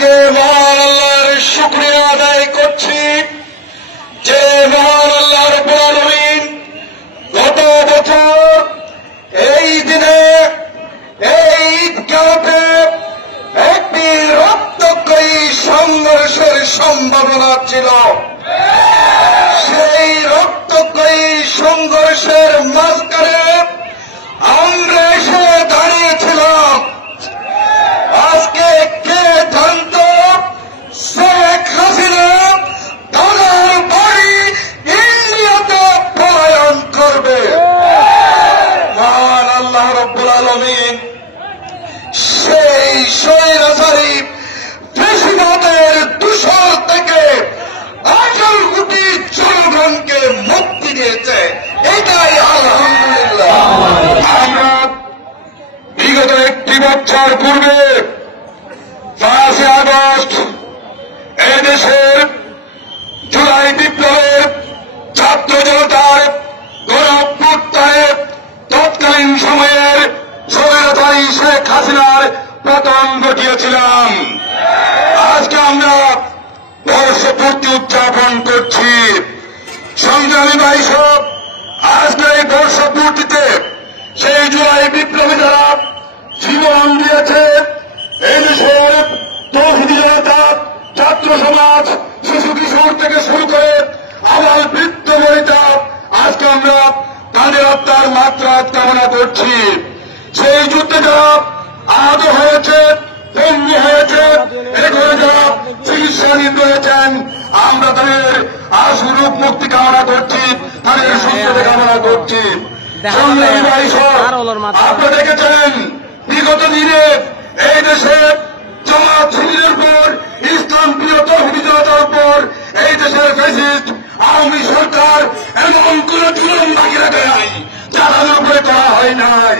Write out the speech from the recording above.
আজকে মহান আল্লাহর শুকরিয়া আদায় করছি যে মহান আল্লাহ রাব্বুল আলামিন গত বছর এই দিনে এই ঈদগাহতে একটি রক্তক্ষয়ী সংঘর্ষের সম্ভাবনা ছিল। সেই রক্তক্ষয়ী সংঘর্ষের মাঝখানে আমরা এসে দাঁড়িয়েছিলাম। আজকে কে জানত শেখ হাসিনা তার বাড়ি ইন্ডিয়াতে পলায়ন করবে? মহান আল্লাহ রাব্বুল আলামিন সেই স্বৈরাচারী ফ্যাসিবাদের দূষণ থেকে 18 কোটি জনগণকে মুক্তি দিয়েছে। এটাই আলহামদুলিল্লাহ। আমরা বিগত একটি বছর পূর্বে 5 আগস্ট এদেশের জুলাই বিপ্লবের ছাত্র জনতার গণঅভ্যুত্থানে তৎকালীন সময়ের স্বৈরাচারী শেখ হাসিনার পতন ঘটিয়েছিলাম। আজকে আমরা বর্ষপূর্তি উদযাপন করছি। সংগ্রামী ভাই সব, আজকে এই বর্ষপূর্তিতে সেই জুলাই বিপ্লবী যারা জীবন দিয়েছে, এই দেশের তৌহিদি জনতা, ছাত্র সমাজ, শিশু কিশোর থেকে শুরু করে আবাল বৃদ্ধ বনিতা, আজকে আমরা তাদের আত্মার মাত্রা কামনা করছি। সেই যুদ্ধে যারা আহত হয়েছে, পঙ্গু হয়েছে, এরপরে যারা চিকিৎসাধীন রয়েছেন, আমরা তাদের আশুরূপ মুক্তি কামনা করছি, তাদের সুস্থতা কামনা করছি। আপনারা দেখেছেন বিগত দিনে এই দেশে জামাত শিবিরের উপর, ইসলাম প্রিয় তৌহিদি জনতার উপর এই দেশের ফ্যাসিস্ট আওয়ামী সরকার এমন কোন জুলুম বাকি রাখে নাই, যাদের উপরে করা হয় নাই।